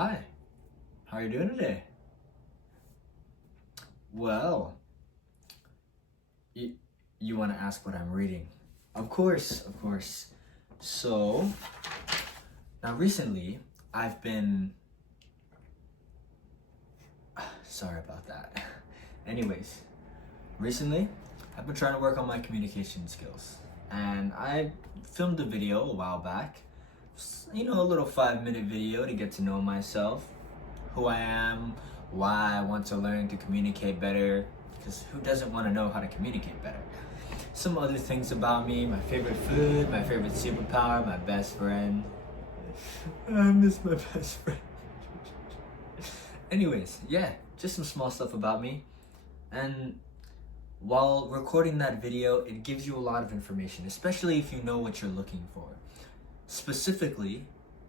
Hi, how are you doing today? Well, you, you want to ask what I'm reading? Of course, of course. So, now recently, I've been. Sorry about that. Anyways, recently, I've been trying to work on my communication skills. And I filmed a video a while back. A little 5-minute video to get to know myself, who I am, why I want to learn to communicate better, because who doesn't want to know how to communicate better? Some other things about me, my favorite food, my favorite superpower, my best friend. I miss my best friend. Anyways, yeah, just some small stuff about me. And while recording that video, it gives you a lot of information, especially if you know what you're looking for. Specifically,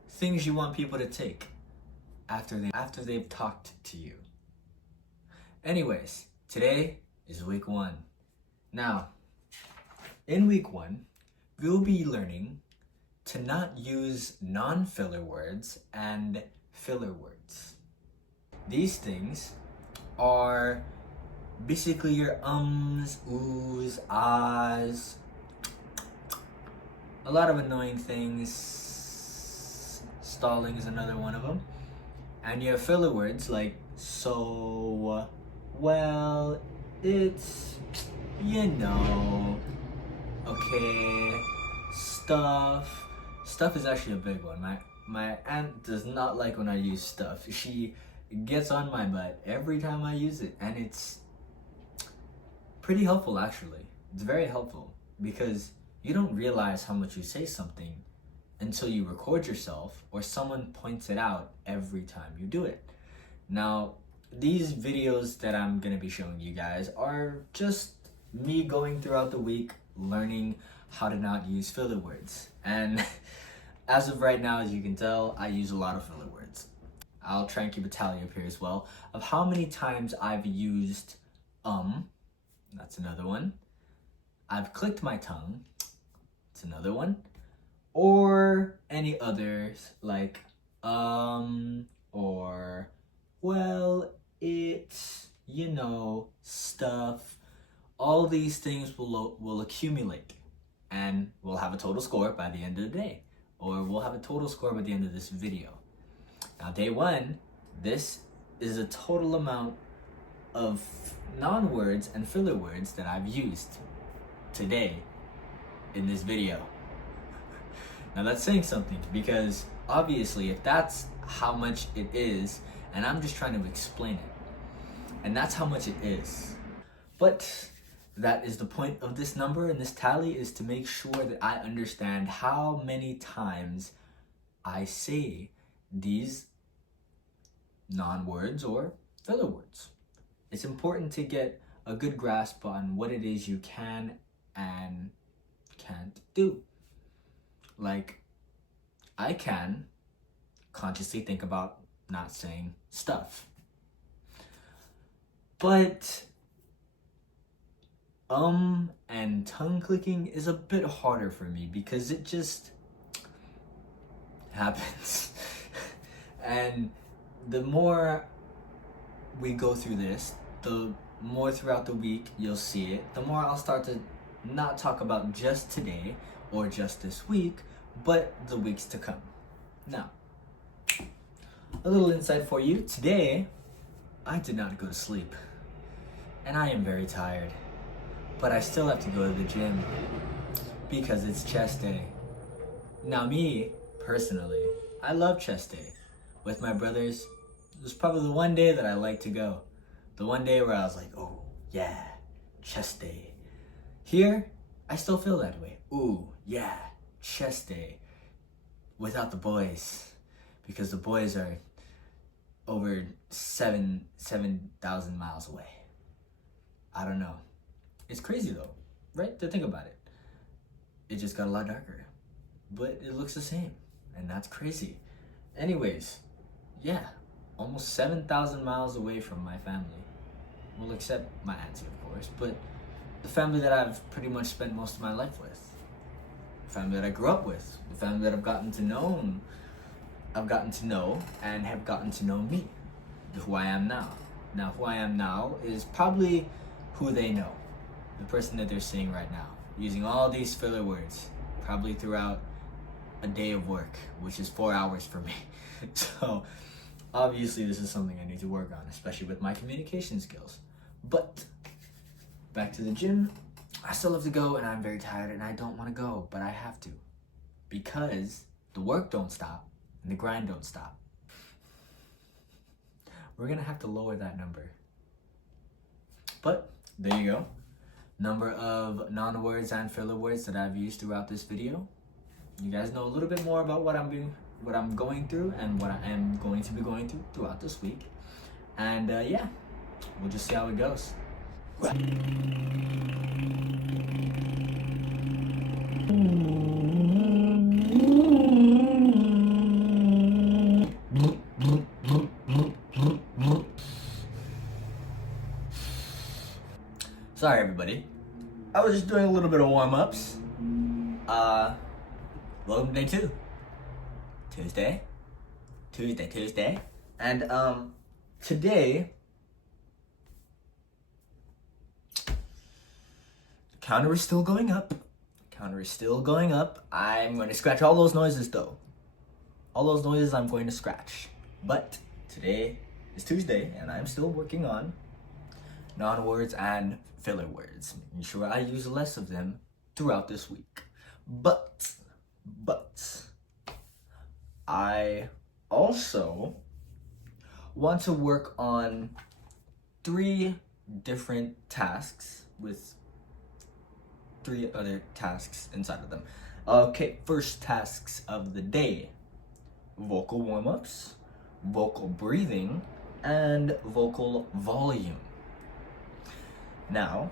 things you want people to take after they've talked to you. Anyways, today is week 1. Now, in week 1, we'll be learning to not use non-filler words and filler words. These things are basically your ums, oohs, ahs, a lot of annoying things. Stalling is another one of them. And you have filler words like so, well, it's, okay, stuff. Stuff is actually a big one. My aunt does not like when I use stuff. She gets on my butt every time I use it, and it's pretty helpful actually. It's very helpful because you don't realize how much you say something until you record yourself or someone points it out every time you do it. Now, these videos that I'm gonna be showing you guys are just me going throughout the week learning how to not use filler words. And as of right now, as you can tell, I use a lot of filler words. I'll try and keep a tally up here as well of how many times I've used that's another one. I've clicked my tongue, it's another one. Or any others like or well, it's, stuff. All these things will accumulate and we'll have a total score by the end of the day, or we'll have a total score by the end of this video. Now, day 1, this is a total amount of non-words and filler words that I've used today in this video. Now that's saying something, because obviously if that's how much it is, and I'm just trying to explain it, and that's how much it is. But that is the point of this number and this tally, is to make sure that I understand how many times I say these non-words or filler words. It's important to get a good grasp on what it is you can and can't do. Like, I can consciously think about not saying stuff. But and tongue clicking is a bit harder for me because it just happens. And the more we go through this, the more throughout the week you'll see it, the more I'll start to not talk about just today or just this week, but the weeks to come. Now, a little insight for you. Today, I did not go to sleep, and I am very tired, but I still have to go to the gym because it's chest day. Now, me, personally, I love chest day. With my brothers, it was probably the one day that I like to go. The one day where I was like, oh, yeah, chest day. Here, I still feel that way. Ooh, yeah, chest day. Without the boys. Because the boys are over 7,000 miles away. I don't know. It's crazy though, right? To think about it. It just got a lot darker. But it looks the same. And that's crazy. Anyways, yeah, almost 7,000 miles away from my family. Well, except my auntie, of course, but the family that I've pretty much spent most of my life with. The family that I grew up with. The family that I've gotten to know I've gotten to know and have gotten to know me, who I am now. Now, who I am now is probably who they know, the person that they're seeing right now, using all these filler words, probably throughout a day of work, which is 4 hours for me. So, obviously, this is something I need to work on, especially with my communication skills. But, back to the gym. I still have to go, and I'm very tired, and I don't want to go, but I have to. Because the work don't stop, and the grind don't stop. We're gonna have to lower that number. But, there you go. Number of non-words and filler words that I've used throughout this video. You guys know a little bit more about what I'm going through and what I am going to be going through throughout this week. And yeah, we'll just see how it goes. Sorry everybody, I was just doing a little bit of warm-ups. Welcome to day 2. Tuesday. And today, the counter is still going up. I'm going to scratch all those noises though. All those noises I'm going to scratch. But today is Tuesday and I'm still working on non-words and filler words, making sure I use less of them throughout this week. But I also want to work on 3 different tasks with 3 other tasks inside of them. Okay, first tasks of the day: vocal warm-ups, vocal breathing, and vocal volume. Now,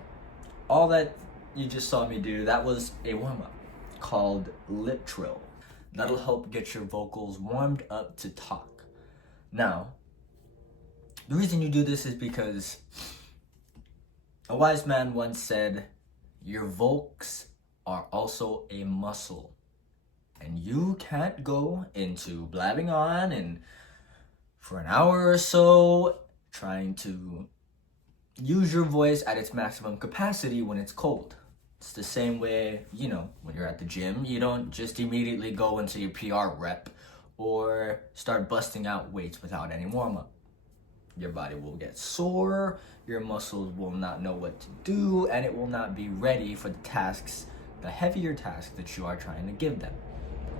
all that you just saw me do, that was a warm-up called lip trill. That'll help get your vocals warmed up to talk. Now, the reason you do this is because a wise man once said, your vocals are also a muscle. And you can't go into blabbing on and for an hour or so trying to use your voice at its maximum capacity when it's cold. It's the same way, when you're at the gym, you don't just immediately go into your PR rep or start busting out weights without any warm-up. Your body will get sore, your muscles will not know what to do, and it will not be ready for the heavier tasks that you are trying to give them.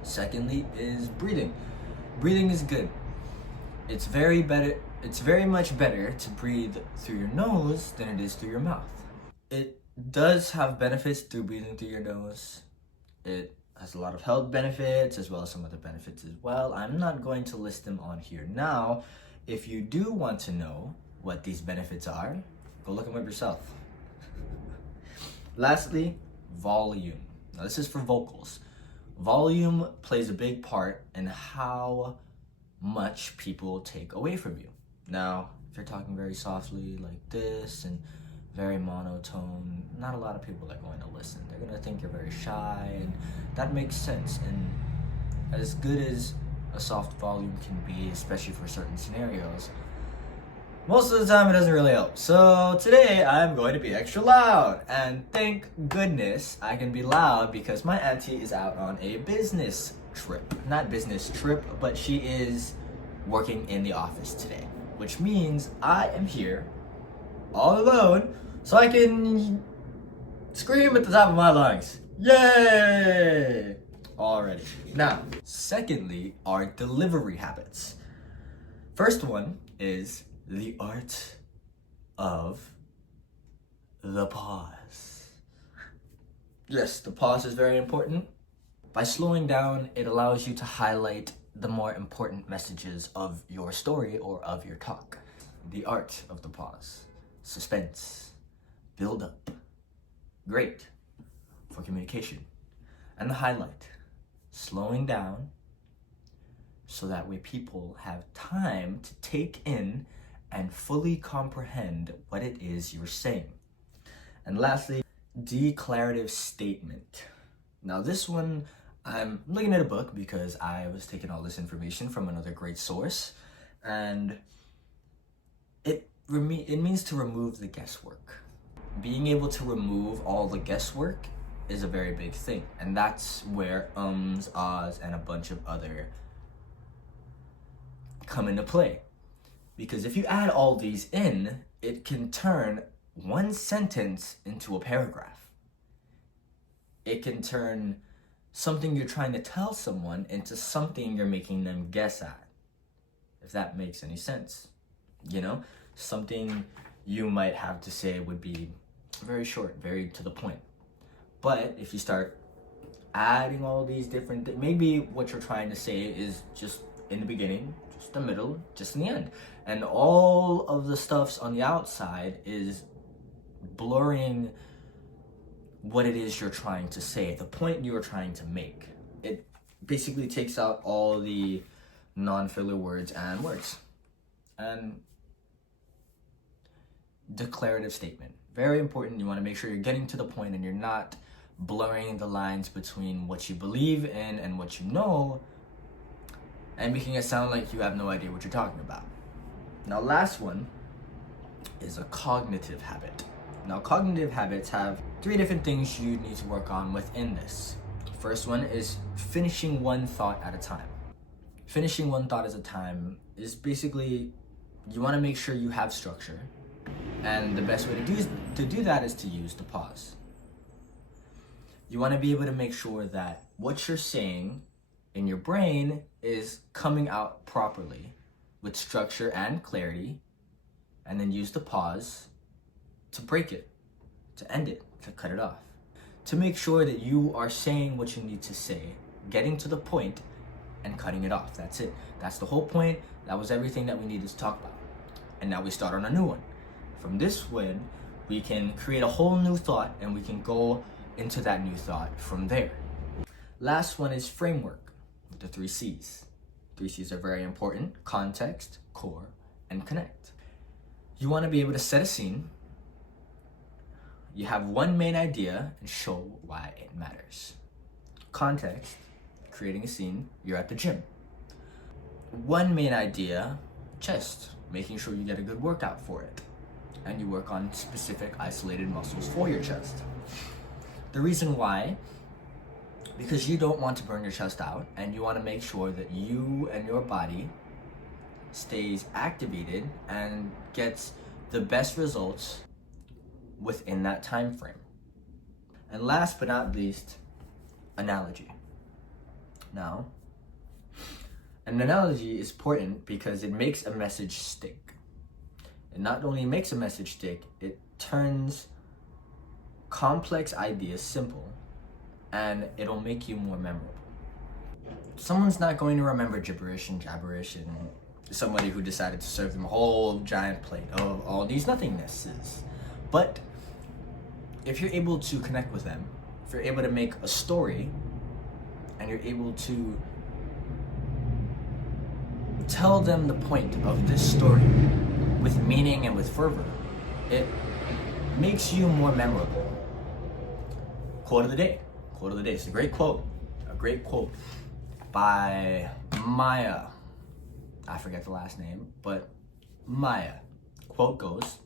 Secondly is breathing. Breathing is good. It's very much better to breathe through your nose than it is through your mouth. It does have benefits through breathing through your nose. It has a lot of health benefits as well as some other benefits as well. I'm not going to list them on here now. If you do want to know what these benefits are, go look them up yourself. Lastly, volume. Now this is for vocals. Volume plays a big part in how much people take away from you. Now, if you're talking very softly like this and very monotone, not a lot of people are going to listen. They're going to think you're very shy, and that makes sense. And as good as a soft volume can be, especially for certain scenarios, most of the time it doesn't really help. So today I'm going to be extra loud, and thank goodness I can be loud because my auntie is out on a business trip. Not business trip, but she is working in the office today, which means I am here all alone so I can scream at the top of my lungs. Yay! Already. Now, secondly, are delivery habits. First one is the art of the pause. Yes, the pause is very important. By slowing down, it allows you to highlight the more important messages of your story or of your talk. The art of the pause. Suspense. Build up. Great for communication. And the highlight. Slowing down so that way people have time to take in and fully comprehend what it is you're saying. And lastly, declarative statement. Now this one I'm looking at a book because I was taking all this information from another great source, and it means to remove the guesswork. Being able to remove all the guesswork is a very big thing, and that's where ahs, and a bunch of other come into play. Because if you add all these in, it can turn one sentence into a paragraph. It can turn something you're trying to tell someone into something you're making them guess at. If that makes any sense. You know? Something you might have to say would be very short, very to the point. But if you start adding all these different things, maybe what you're trying to say is just in the beginning, just the middle, just in the end. And all of the stuffs on the outside is blurring what it is you're trying to say, the point you're trying to make. It basically takes out all the non-filler words and words. And declarative statement. Very important. You want to make sure you're getting to the point and you're not blurring the lines between what you believe in and what you know and making it sound like you have no idea what you're talking about. Now, last one is a cognitive habit. Now, cognitive habits have 3 different things you need to work on within this. First one is finishing one thought at a time. Finishing one thought at a time is basically, you want to make sure you have structure. And the best way to do that is to use the pause. You want to be able to make sure that what you're saying in your brain is coming out properly with structure and clarity, and then use the pause to break it, to end it, to cut it off. To make sure that you are saying what you need to say, getting to the point, and cutting it off. That's it. That's the whole point. That was everything that we needed to talk about. And now we start on a new one. From this one, we can create a whole new thought and we can go into that new thought from there. Last one is framework, the 3 C's. 3 C's are very important: context, core, and connect. You want to be able to set a scene. You have one main idea and show why it matters. Context, creating a scene, you're at the gym. One main idea, chest, making sure you get a good workout for it. And you work on specific isolated muscles for your chest. The reason why, because you don't want to burn your chest out and you want to make sure that you and your body stays activated and gets the best results within that time frame. And last but not least, analogy. Now, an analogy is important because it makes a message stick. It not only makes a message stick, it turns complex ideas simple, and it'll make you more memorable. Someone's not going to remember gibberish and jabberish and somebody who decided to serve them a whole giant plate of all these nothingnesses. But if you're able to connect with them, if you're able to make a story, and you're able to tell them the point of this story with meaning and with fervor, it makes you more memorable. Quote of the day. Quote of the day. It's a great quote by Maya. I forget the last name, but Maya. Quote goes,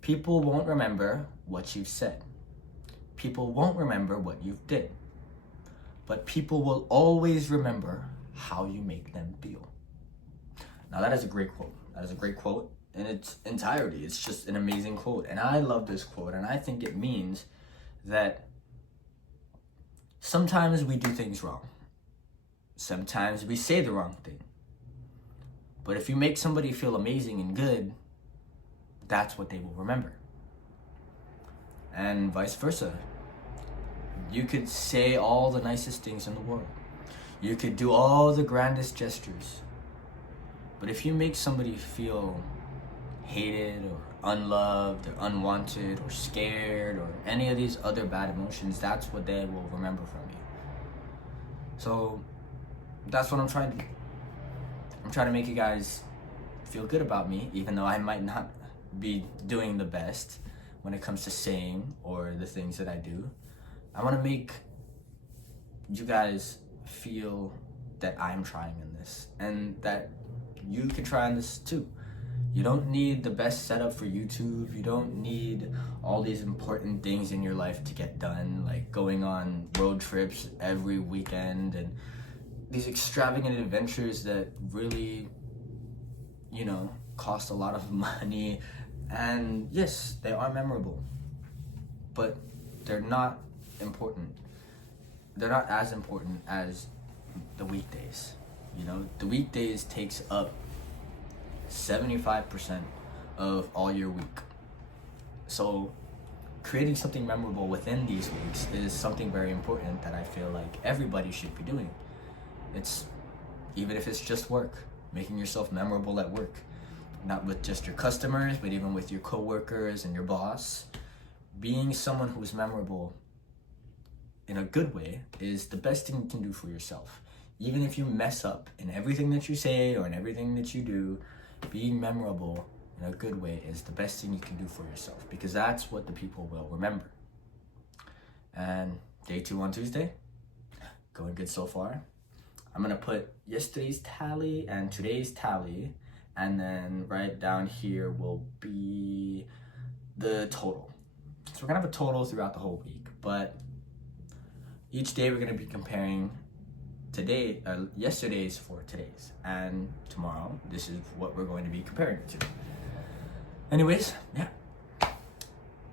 "People won't remember what you've said. People won't remember what you've did. But people will always remember how you make them feel." Now that is a great quote. That is a great quote in its entirety. It's just an amazing quote. And I love this quote. And I think it means that sometimes we do things wrong. Sometimes we say the wrong thing. But if you make somebody feel amazing and good, that's what they will remember. And vice versa. You could say all the nicest things in the world. You could do all the grandest gestures. But if you make somebody feel hated or unloved or unwanted or scared or any of these other bad emotions, that's what they will remember from you. So that's what I'm trying to do. I'm trying to make you guys feel good about me, even though I might not be doing the best when it comes to saying or the things that I do. I want to make you guys feel that I'm trying in this and that you can try on this too. You don't need the best setup for YouTube. You don't need all these important things in your life to get done, like going on road trips every weekend and these extravagant adventures that really, cost a lot of money. And yes, they are memorable, but they're not important. They're not as important as the weekdays. The weekdays takes up 75% of all your week. So creating something memorable within these weeks is something very important that I feel like everybody should be doing. It's, even if it's just work, making yourself memorable at work, not with just your customers, but even with your coworkers and your boss. Being someone who's memorable in a good way is the best thing you can do for yourself. Even if you mess up in everything that you say or in everything that you do, being memorable in a good way is the best thing you can do for yourself, because that's what the people will remember. And day 2 on Tuesday, going good so far. I'm gonna put yesterday's tally and today's tally, and then right down here will be the total. So we're gonna have a total throughout the whole week, but each day we're gonna be comparing yesterday's for today's, and tomorrow this is what we're going to be comparing it to. Anyways, yeah.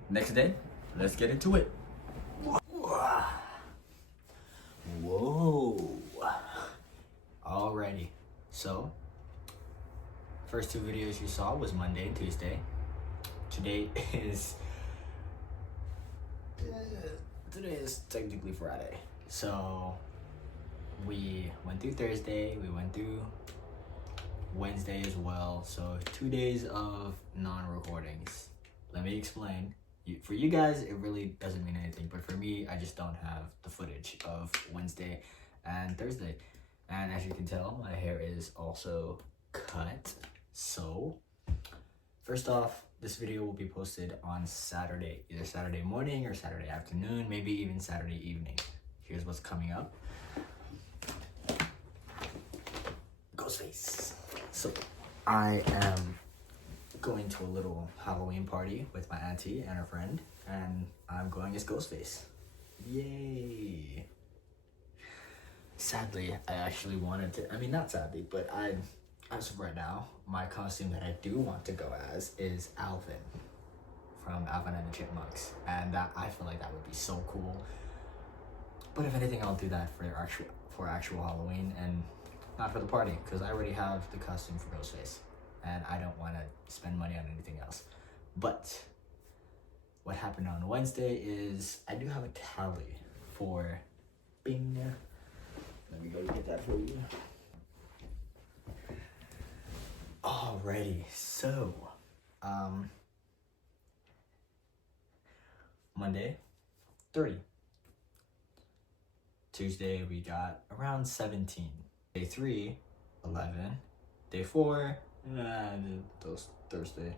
Next day, let's get into it. Whoa. Alrighty. So, first 2 videos you saw was Monday and Tuesday. Today is technically Friday. So we went through Thursday, we went through Wednesday as well. So 2 days of non-recordings. Let me explain. For you guys, it really doesn't mean anything, but for me, I just don't have the footage of Wednesday and Thursday. And as you can tell, my hair is also cut. So first off, this video will be posted on Saturday, either Saturday morning or Saturday afternoon, maybe even Saturday evening. Here's what's coming up. Ghostface. So I am going to a little Halloween party with my auntie and her friend, and I'm going as Ghostface. Yay. Sadly, I actually wanted to, not sadly, but as of right now, my costume that I do want to go as is Alvin from Alvin and the Chipmunks, and I feel like that would be so cool. But if anything, I'll do that for actual Halloween and not for the party, because I already have the costume for Ghostface, and I don't want to spend money on anything else. But what happened on Wednesday is I do have a tally for Bing. Let me go get that for you. Alrighty, so Monday, 30. Tuesday we got around 17. Day 3, 11. Day 4, those Thursday,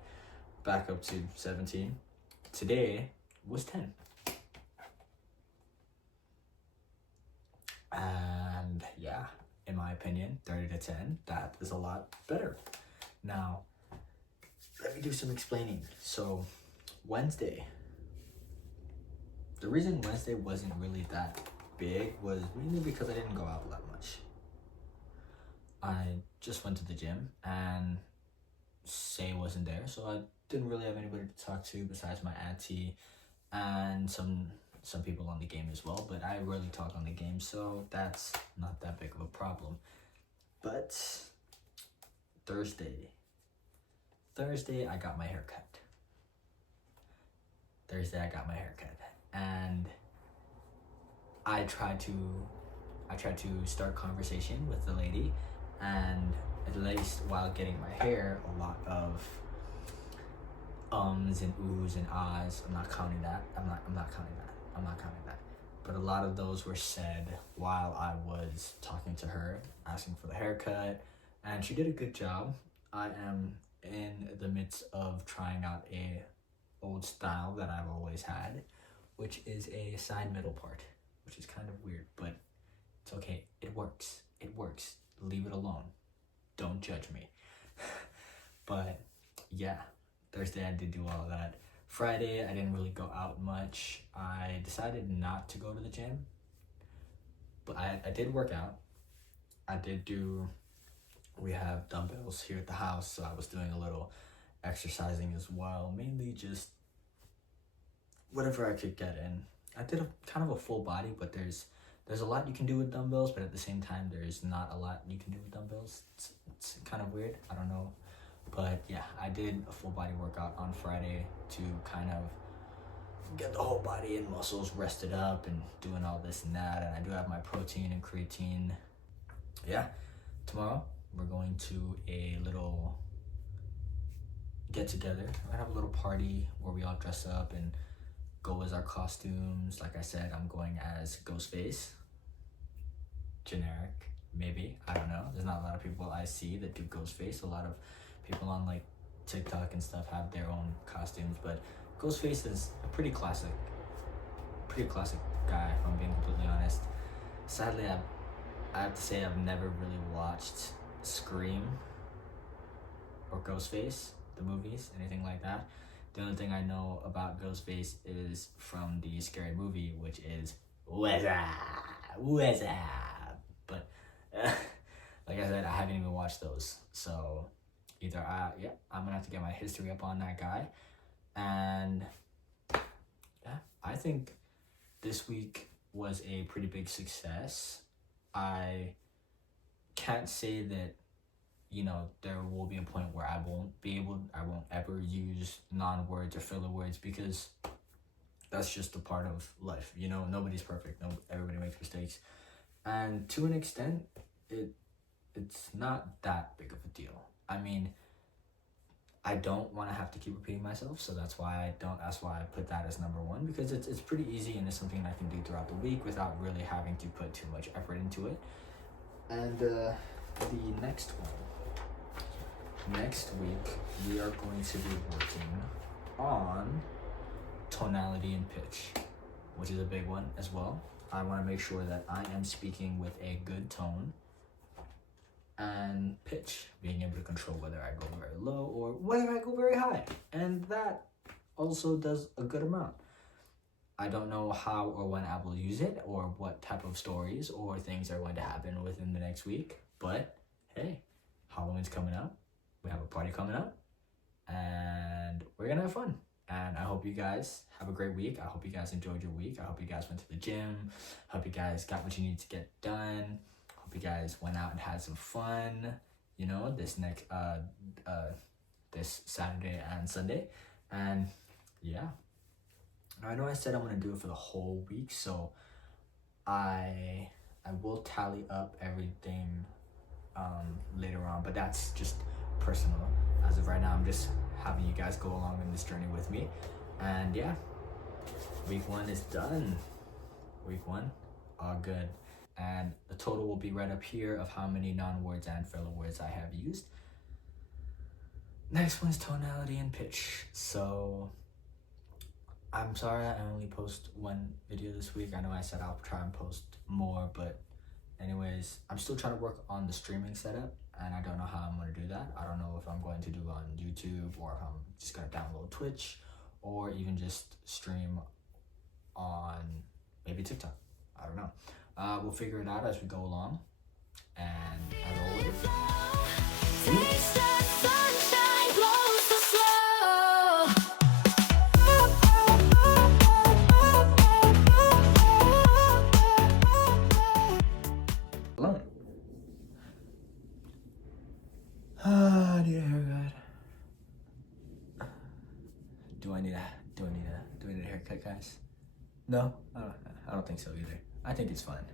back up to 17. Today was 10. And yeah, in my opinion, 30 to 10, that is a lot better. Now, let me do some explaining. So, Wednesday, the reason Wednesday wasn't really that big was mainly because I didn't go out that much. I just went to the gym and Say wasn't there, so I didn't really have anybody to talk to besides my auntie and some people on the game as well, but I rarely talk on the game, so that's not that big of a problem. But Thursday, I got my hair cut. And I tried to start conversation with the lady, and at least while getting my hair, a lot of ums and oohs and ahs. I'm not counting that. But a lot of those were said while I was talking to her, asking for the haircut, and she did a good job. I am in the midst of trying out a old style that I've always had, which is a side middle part, which is kind of weird, but It's okay. It works. It works. Leave it alone. Don't judge me. But yeah, Thursday I did do all of that. Friday I didn't really go out much. I decided not to go to the gym, but I did work out. I did do, we have dumbbells here at the house, so I was doing a little exercising as well, mainly just whatever I could get in. I did a kind of a full body, but there's a lot you can do with dumbbells, but at the same time there's not a lot you can do with dumbbells. It's kind of weird, I don't know. But yeah, I did a full body workout on Friday to kind of get the whole body and muscles rested up and doing all this and that. And I do have my protein and creatine. Yeah, tomorrow we're going to a little get together. I have a little party where we all dress up and go as our costumes. Like I said, I'm going as Ghostface. Generic, maybe, I don't know. There's not a lot of people I see that do Ghostface. A lot of people on like TikTok and stuff have their own costumes, but Ghostface is a pretty classic guy, if I'm being completely honest. Sadly, I have to say I've never really watched Scream or Ghostface, the movies, anything like that. The only thing I know about Ghostface is from the Scary Movie, which is what's up. But like I said, I haven't even watched those, so either I'm gonna have to get my history up on that guy. And yeah, I think this week was a pretty big success. I can't say that, you know, there will be a point where I won't ever use non-words or filler words, because that's just a part of life. You know, nobody's perfect. Everybody makes mistakes. And to an extent, it's not that big of a deal. I mean, I don't want to have to keep repeating myself, so that's why I put that as number one, because it's pretty easy and it's something I can do throughout the week without really having to put too much effort into it. And the next week we are going to be working on tonality and pitch, which is a big one as well. I want to make sure that I am speaking with a good tone, and pitch, being able to control whether I go very low or whether I go very high, and that also does a good amount. I don't know how or when I will use it, or what type of stories or things are going to happen within the next week, but hey, Halloween's coming up, we have a party coming up, and we're gonna have fun. And I hope you guys have a great week. I hope you guys enjoyed your week. I hope you guys went to the gym. I hope you guys got what you need to get done. Hope you guys went out and had some fun, you know, this Saturday and Sunday. And yeah, I know I said I'm gonna do it for the whole week, so I will tally up everything later on, but that's just personal. As of right now, I'm just having you guys go along in this journey with me. And yeah, week 1 is done. Week 1, all good. And the total will be right up here of how many non-words and filler words I have used. Next one is tonality and pitch. So I'm sorry I only post one video this week. I know I said I'll try and post more, but anyways, I'm still trying to work on the streaming setup, and I don't know how I'm going to do that. I don't know if I'm going to do it on YouTube, or if I'm just going to download Twitch, or even just stream on maybe TikTok. I don't know. We'll figure it out as we go along. And as always, Taste the sunshine, blow so slow. alone. I need a haircut. Do I need a haircut, guys? No, I don't think so either. I think it's fun.